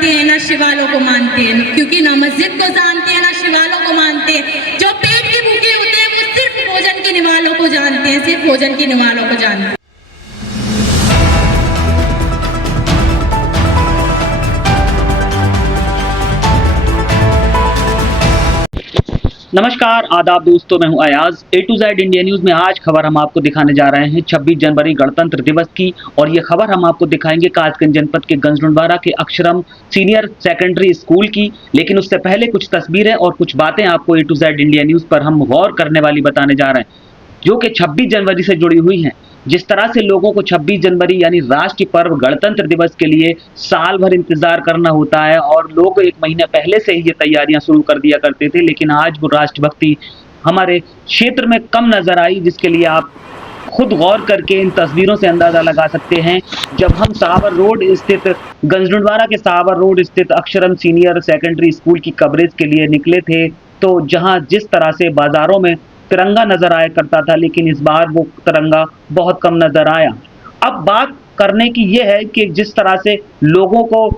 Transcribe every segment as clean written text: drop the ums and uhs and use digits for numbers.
जानते हैं ना शिवालों को मानते हैं, क्योंकि ना मस्जिद को जानते हैं ना शिवालों को मानते हैं। जो पेट के भूखे होते हैं वो सिर्फ भोजन के निवालों को जानते हैं, सिर्फ भोजन के निवालों को जानते हैं। नमस्कार, आदाब दोस्तों, मैं हूं Ayaz. A to Z India news में आज खबर हम आपको दिखाने जा रहे हैं 26 जनवरी गणतंत्र दिवस की। और ये खबर हम आपको दिखाएंगे कासगंज जनपद के गंजडुंडवारा के अक्षरम सीनियर सेकेंडरी स्कूल की। लेकिन उससे पहले कुछ तस्वीरें और कुछ बातें आपको A to Z India news पर हम गौर करने वाली बताने जा रहे हैं, जो कि 26 जनवरी से जुड़ी हुई हैं। जिस तरह से लोगों को 26 जनवरी यानी राष्ट्रीय पर्व गणतंत्र दिवस के लिए साल भर इंतजार करना होता है और लोग एक महीने पहले से ही ये तैयारियां शुरू कर दिया करते थे, लेकिन आज वो राष्ट्रभक्ति हमारे क्षेत्र में कम नजर आई, जिसके लिए आप खुद गौर करके इन तस्वीरों से अंदाजा लगा सकते हैं। जब हम सावर रोड स्थित गंजडुंडवारा के सावर रोड स्थित अक्षरम सीनियर सेकेंडरी स्कूल की कवरेज के लिए निकले थे, तो जहां जिस तरह से बाजारों में तिरंगा नजर आया करता था, लेकिन इस बार वो तिरंगा बहुत कम नजर आया। अब बात करने की यह है कि जिस तरह से लोगों को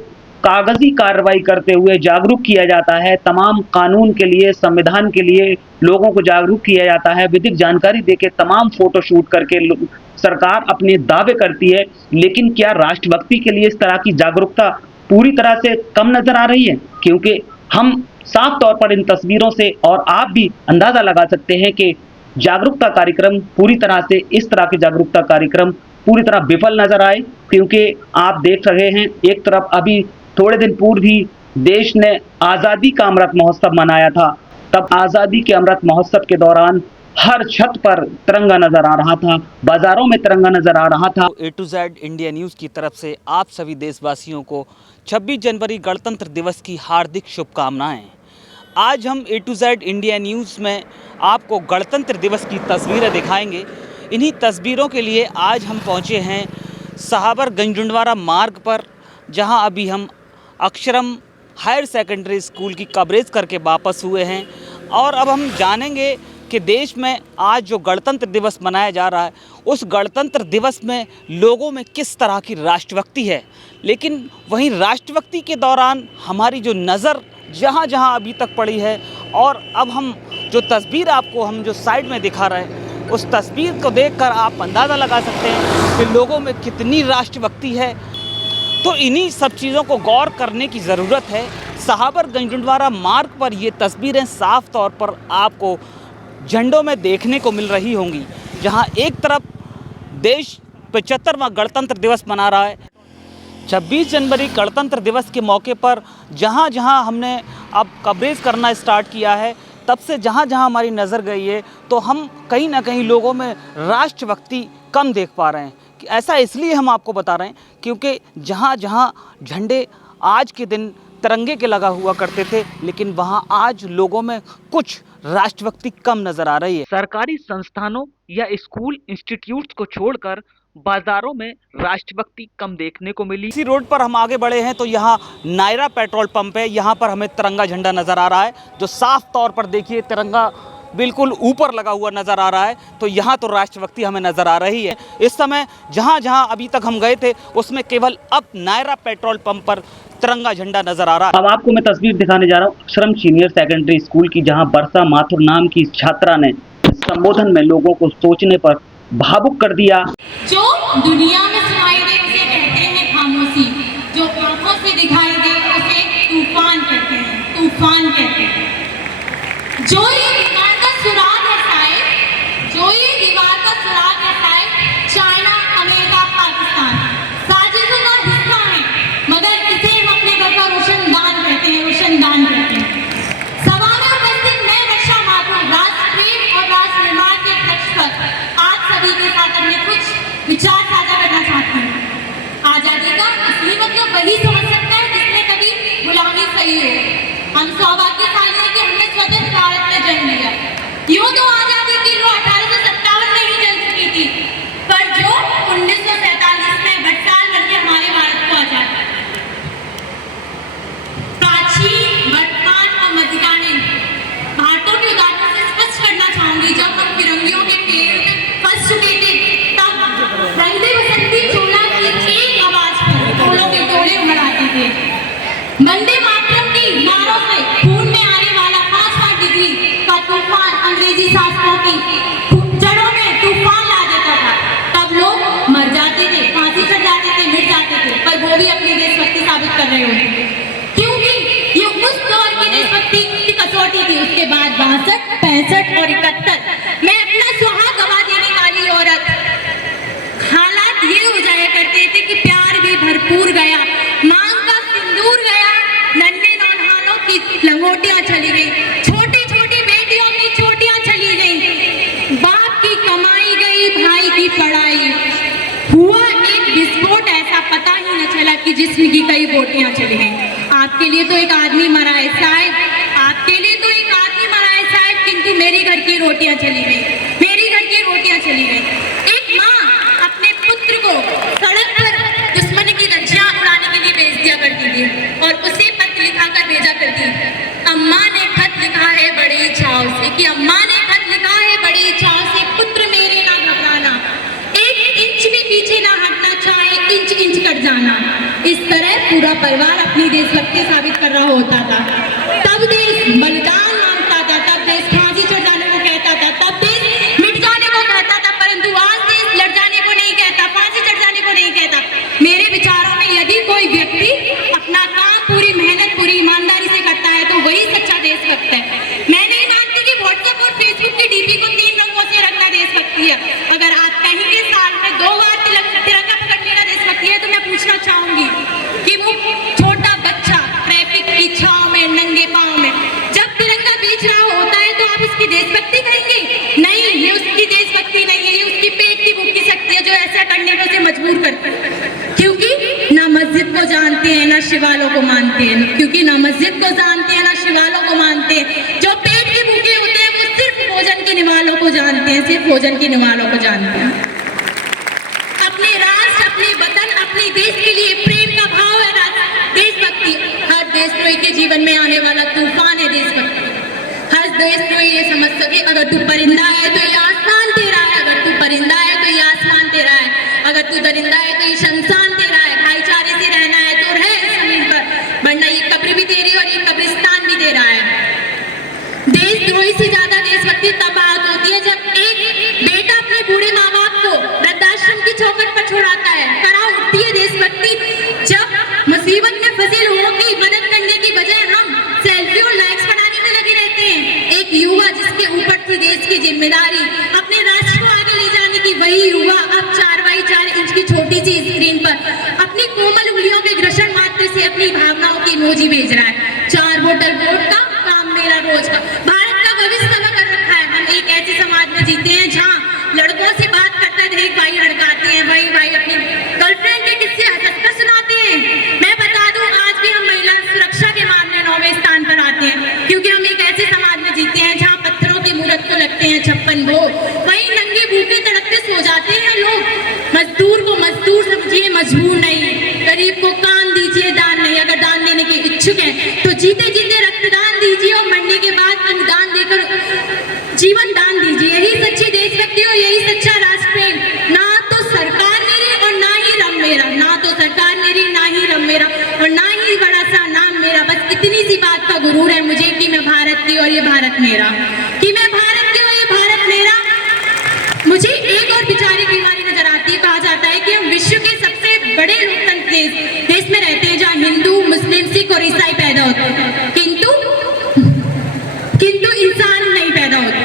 कागजी कार्रवाई करते हुए जागरूक किया जाता है, तमाम कानून के लिए, संविधान के लिए लोगों को जागरूक किया जाता है, विधिक जानकारी देके तमाम फोटो शूट करके सरकार अपने दावे करती है, लेकिन क्या राष्ट्रभक्ति के लिए इस तरह की जागरूकता पूरी तरह से कम नजर आ रही है? क्योंकि हम साफ तौर पर इन तस्वीरों से और आप भी अंदाजा लगा सकते हैं कि जागरूकता कार्यक्रम पूरी तरह से, इस तरह के जागरूकता कार्यक्रम पूरी तरह विफल नजर आए। क्योंकि आप देख रहे हैं, एक तरफ अभी थोड़े दिन पूर्व ही देश ने आज़ादी का अमृत महोत्सव मनाया था। तब आज़ादी के अमृत महोत्सव के दौरान हर छत पर तिरंगा नजर आ रहा था, बाजारों में तिरंगा नजर आ रहा था। A to Z India news की तरफ से आप सभी देशवासियों को 26 जनवरी गणतंत्र दिवस की हार्दिक शुभकामनाएं। आज हम A to Z India news में आपको गणतंत्र दिवस की तस्वीरें दिखाएंगे। इन्हीं तस्वीरों के लिए आज हम पहुंचे हैं सावर गंजडुंडवारा मार्ग पर, जहां अभी हम अक्षरम हायर सेकेंडरी स्कूल की कवरेज करके वापस हुए हैं। और अब हम जानेंगे कि देश में आज जो गणतंत्र दिवस मनाया जा रहा है, उस गणतंत्र दिवस में लोगों में किस तरह की राष्ट्रभक्ति है। लेकिन वहीं राष्ट्रभक्ति के दौरान हमारी जो नज़र जहाँ जहाँ अभी तक पड़ी है, और अब हम जो तस्वीर आपको हम जो साइड में दिखा रहे हैं, उस तस्वीर को देखकर आप अंदाज़ा लगा सकते हैं कि लोगों में कितनी राष्ट्रभक्ति है। तो इन्हीं सब चीज़ों को गौर करने की ज़रूरत है। सावर गंजडुंडवारा मार्ग पर ये तस्वीरें साफ तौर पर आपको झंडों में देखने को मिल रही होंगी, जहां एक तरफ देश 75वां गणतंत्र दिवस मना रहा है। 26 जनवरी गणतंत्र दिवस के मौके पर जहां जहां हमने अब कवरेज करना स्टार्ट किया है, तब से जहां जहां हमारी नज़र गई है, तो हम कहीं ना कहीं लोगों में राष्ट्रभक्ति कम देख पा रहे हैं। ऐसा इसलिए हम आपको बता रहे हैं क्योंकि जहां जहां झंडे आज के दिन तिरंगे के लगा हुआ करते थे, लेकिन वहां आज लोगों में कुछ राष्ट्रभक्ति कम नजर आ रही है। सरकारी संस्थानों या स्कूल इंस्टीट्यूट्स को छोड़कर बाजारों में राष्ट्रभक्ति कम देखने को मिली। इसी रोड पर हम आगे बढ़े हैं तो यहाँ नायरा पेट्रोल पंप है। यहाँ पर हमें तिरंगा झंडा नजर आ रहा है, जो साफ तौर पर देखिए तिरंगा बिल्कुल ऊपर लगा हुआ नजर आ रहा है। तो यहाँ तो राष्ट्रभक्ति हमें नजर आ रही है। इस समय जहाँ जहाँ अभी तक हम गए थे, उसमें केवल अब नायरा पेट्रोल पंप पर तिरंगा झंडा नजर आ रहा है। अब आपको मैं तस्वीर दिखाने जा रहा हूँ अक्षरम सीनियर सेकेंडरी स्कूल की, जहाँ वर्षा माथुर नाम की छात्रा ने संबोधन में लोगों को सोचने पर भावुक कर दिया। जो दुनिया में सुनाई दे उसे कहते हैं खामोशी, जो आंखों से दिखाई दे उसे तूफान कहते हैं, तूफान कहते हैं। जो ये दीवार का सुराग है शायद, जो ये दीवार का सुराग है शायद, चाइना, अमेरिका, पाकिस्तान साजिशों का हिस्सा है, मगर इसे हम अपने घर का रोशनदान कहते हैं, रोशनदान कहते हैं। सभा में उपस्थित मैं वर्षा माथुर राष्ट्र प्रेम और राष्ट्र निर्माण के लक्ष्य पर आज सभी के साथ अपने कुछ विचार साझा करना चाहती हूँ। आजादी का असली मतलब वही समझ सकता है जिसने कभी गुलामी सही हो। हम सौभाग्यशाली हैं कि हमने स्वतंत्र भारत में जन्म लिया। यूं तो आजादी की लौ 1857 में ही जल चुकी थी, पर जो 1947 में भटसाल बनके हमारे भारत को आजाद किया। प्राचीन, वर्तमान और मध्यकालीन भारतों के उदाहरण से स्पष्ट करना चाहूंगी, जब हम फिरंगियों के पेड़ में फंस चुके थे, तब रंगदे बसंती चोला की एक आवाज पर फूलों के टोले उमड़ आते थे। 65 और 71 मैं अपना सुहाग गवा देने वाली औरत। हालात ये हो जाया करते थे कि प्यार भी भरपूर गया, मांग का सिंदूर गया, नन्हे नौनहानों की लंगोटियां चली गई, छोटी छोटी बेटियों की चोटियां चली गई, बाप की कमाई गई, भाई की पढ़ाई। हुआ एक विस्फोट, ऐसा पता ही न चला कि जिस्म की कई बोटियां चली गई। आपके लिए तो एक आदमी मरा है साहब, आपके लिए तो एक आदमी मरा है साहब, किंतु मेरी घर की रोटियां चली गई, मेरी घर की रोटियां चली गई। एक माँ अपने पुत्र को सड़क पर दुश्मन की धज्जियां उड़ाने के लिए भेज दिया करती थी और उसे पत्र लिखा कर भेजा करती। अम्मा ने खत लिखा है बड़ी चाव से, कि अम्मा ने खत लिखा है बड़ी चाव से, पुत्र मेरे ना घबराना, एक इंच भी पीछे ना हटना, चाहे इंच इंच कट जाना। इस तरह पूरा परिवार अपनी देशभक्ति साबित कर रहा होता था। तब देश बलिदान मांगता था, तब देश फांसी चढ़ जाने को कहता था, तब देश मिट जाने को कहता था, परंतु आज देश लड़ जाने को नहीं कहता, फांसी चढ़ जाने को नहीं कहता। मेरे विचारों में यदि कोई व्यक्ति अपना काम पूरी मेहनत पूरी ईमानदारी से करता है तो वही सच्चा देशभक्त है। मैं नहीं मानती कि व्हाट्सएप और फेसबुक की डीपी को 3 रंगों से रखना देशभक्ति है। अगर आप कहेंगे साल में 2 बार तिरंगा पकड़ लेना देशभक्ति है, तो मैं पूछना चाहूंगी कि वो छोटा बच्चा ट्रैफिक की छांव में नंगे पांव में जब तिरंगा बेच रहा होता है तो आप उसकी देशभक्ति कहेंगे? नहीं, ये उसकी देशभक्ति नहीं है, ये उसकी पेट की भूख की शक्ति है जो ऐसा करने को उसे मजबूर करता है। क्योंकि ना मस्जिद को जानते हैं ना शिवालों को मानते हैं, क्योंकि ना मस्जिद को जानते हैं ना शिवालों को मानते हैं। जो पेट के भूखे होते हैं वो सिर्फ भोजन के निवालों को जानते हैं, सिर्फ भोजन के निवालों को जानते हैं। अपने राष्ट्र, अपने वतन, अपने देश के लिए प्रेम का भाव है देशभक्ति। हर देशद्रोही के जीवन में आने वाला तूफान है देशभक्ति। हर देशद्रोही ये समझ सके, अगर तू परिंदा है तो ये आसमान तेरा है, अगर तू परिंदा है तो ये आसमान तेरा है, अगर तू दरिंदा है तो ये शमशान तेरा है। भाईचारे से रहना है तो रह इस जमीन पर, वरना ये कब्र भी तेरी और ये कब्रिस्तान भी तेरा है। देशद्रोही से ज्यादा देशभक्ति तब बात होती है जब एक बेटा अपने बूढ़े माँ बाप को वृद्धाश्रम की चौखट पर छोड़ाता है। करा उठती है देशभक्ति जब मुसीबत में फंसे लोगों की मदद करने की बजाय हम सेल्फी और लाइक्स बनाने में लगे रहते हैं। एक युवा जिसके ऊपर थी देश की जिम्मेदारी, अपने राष्ट्र को आगे ले जाने की, वही युवा अब 4x4 इंच की छोटी सी स्क्रीन पर अपनी कोमल उंगलियों के घर्षण मात्र से अपनी भावनाओं की इमोजी भेज रहा है। 4 वोटर वोट का काम मेरा रोज का। भारत का भविष्य तबाह कर रखा है। हम एक ऐसे समाज में जीते हैं जहाँ लड़कों से बात करते थे भाई लड़काते हैं, वही भाई अपनी गर्लफ्रेंड के किस्से हंसकर सुनाते हैं। मैं बता दूं आज भी हम महिला सुरक्षा के मामले 9वें स्थान पर आते हैं, क्योंकि हम एक ऐसे समाज में जीते हैं जहाँ पत्थरों की मूरत को लगते हैं 56 भोग, वही नंगे भूखे तड़पते सो जाते हैं लोग। मजदूर को मजदूर समझिए, मजबूर नहीं। गरीब को कान दीजिए, दान नहीं। अगर दान देने के इच्छुक है तो जीते जीते रक्तदान दीजिए और मरने के बाद अनुदान देकर जीवन दान दीजिए। यही सच्ची देशभक्ति और यही सच्चा राष्ट्र प्रेम। ना तो सरकार मेरी और ना ही रब मेरा, ना तो सरकार मेरी ना ही रब मेरा और ना ही बड़ा सा नाम मेरा। बस इतनी सी बात का गुरूर है मुझे कि मैं भारत की और ये भारत मेरा, कि मैं भारत की और ये भारत मेरा। मुझे एक और बिचारी बीमारी नजर आती है। कहा जाता है कि हम विश्व के सबसे बड़े लोकतंत्र देश में रहते हैं जहाँ हिंदू, मुस्लिम, सिख और ईसाई पैदा होते हैं, किंतु इंसान नहीं पैदा होते।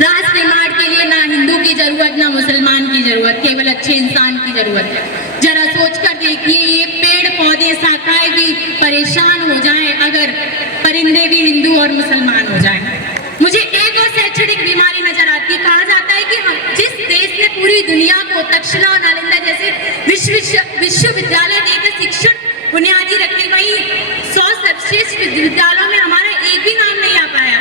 राष्ट्र निर्माण के लिए ना हिंदू की जरूरत ना मुसलमान की जरूरत, केवल अच्छे इंसान की जरूरत है। जरा सोच कर देखिए, ये पेड़ पौधे शाखाएं भी परेशान हो जाएं अगर परिंदे भी हिंदू और मुसलमान हो जाएं। मुझे एक और शैक्षणिक बीमारी नजर आती है। कहा जाता है कि हम जिस देश ने पूरी दुनिया को तक्षशिला और नालंदा जैसे विश्वविद्यालय देकर शिक्षण बुनियादी रखी, वही 100 सर्वश्रेष्ठ विश्वविद्यालयों में हमारा एक भी नाम नहीं आ पाया।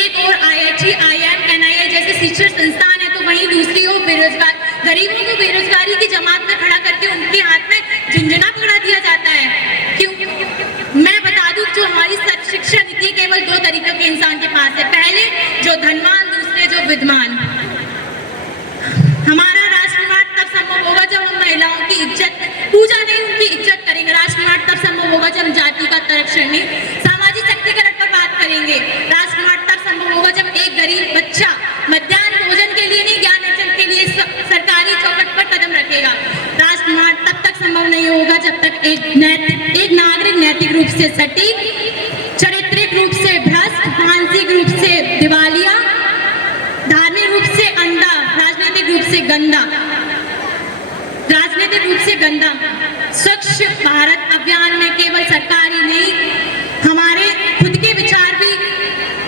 एक और IIT, IIM, NIA जैसे शिक्षण संस्थान है तो वहीं दूसरी ओर बेरोजगार गरीबों को बेरोजगारी की जमात में खड़ा करके उनके हाथ में झुंझुना पकड़ा दिया जाता है। क्यों? मैं बता दूं, जो हमारी शिक्षा नीति केवल 2 तरीकों के इंसान के पास है। पहले जो धनवान, दूसरे जो विद्वान। हमारा राष्ट्रवाद तब संभव होगा जब हम महिलाओं की इज्जत, पूजा नहीं उनकी इज्जत करेंगे। राष्ट्रवाद तब संभव होगा जब हम जाति का संरक्षण नहीं, सामाजिक शक्तिकरण पर बात करेंगे। राष्ट्रवाद तब संभव होगा जब एक गरीब बच्चा मध्याह्न भोजन के लिए नहीं, ज्ञान अर्जन के लिए सरकारी चौखट पर कदम रखेगा। राष्ट्रवाद तब तक संभव नहीं होगा जब तक एक नागरिक नैतिक रूप से सटीक, चारित्रिक रूप से भ्रष्ट, मानसिक रूप से दिवालिया गंदा, राजनीतिक रूप से गंदा। स्वच्छ भारत अभियान में केवल सरकारी नहीं, हमारे खुद के विचार भी,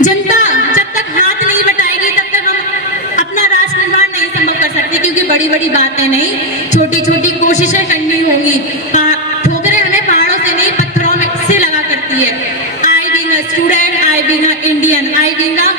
जनता जब तक हाथ नहीं बटाएगी तब तक हम अपना राष्ट्र निर्माण नहीं संभव कर सकते, क्योंकि बड़ी बड़ी बातें नहीं, छोटी छोटी कोशिशें करनी होंगी। ठोकरें हमें पहाड़ों से नहीं, पत्थरों में से लगा करती है। I being a student, I being a Indian, I being a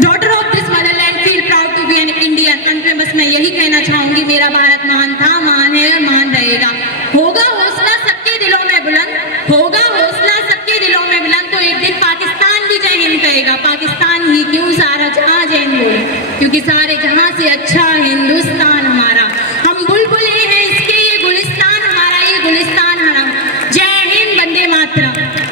daughter of this motherland feel proud to be an Indian. अंत में बस मैं यही कहना चाहूंगी, मेरा भारत महान था, महान है और महान रहेगा। होगा हौसला सबके दिलों में बुलंद, होगा हौसला सबके दिलों में बुलंद, तो एक दिन पाकिस्तान भी जय हिंद कहेगा। पाकिस्तान ही क्यों, सारा जहां जय हिंद बोले, क्योंकि सारे जहां से अच्छा हिंदुस्तान हमारा। हम बुलबुल ही हैं इसके, ये गुलिस्तान हमारा, ये गुलिस्तान हमारा। जय हिंद, वंदे मातरम।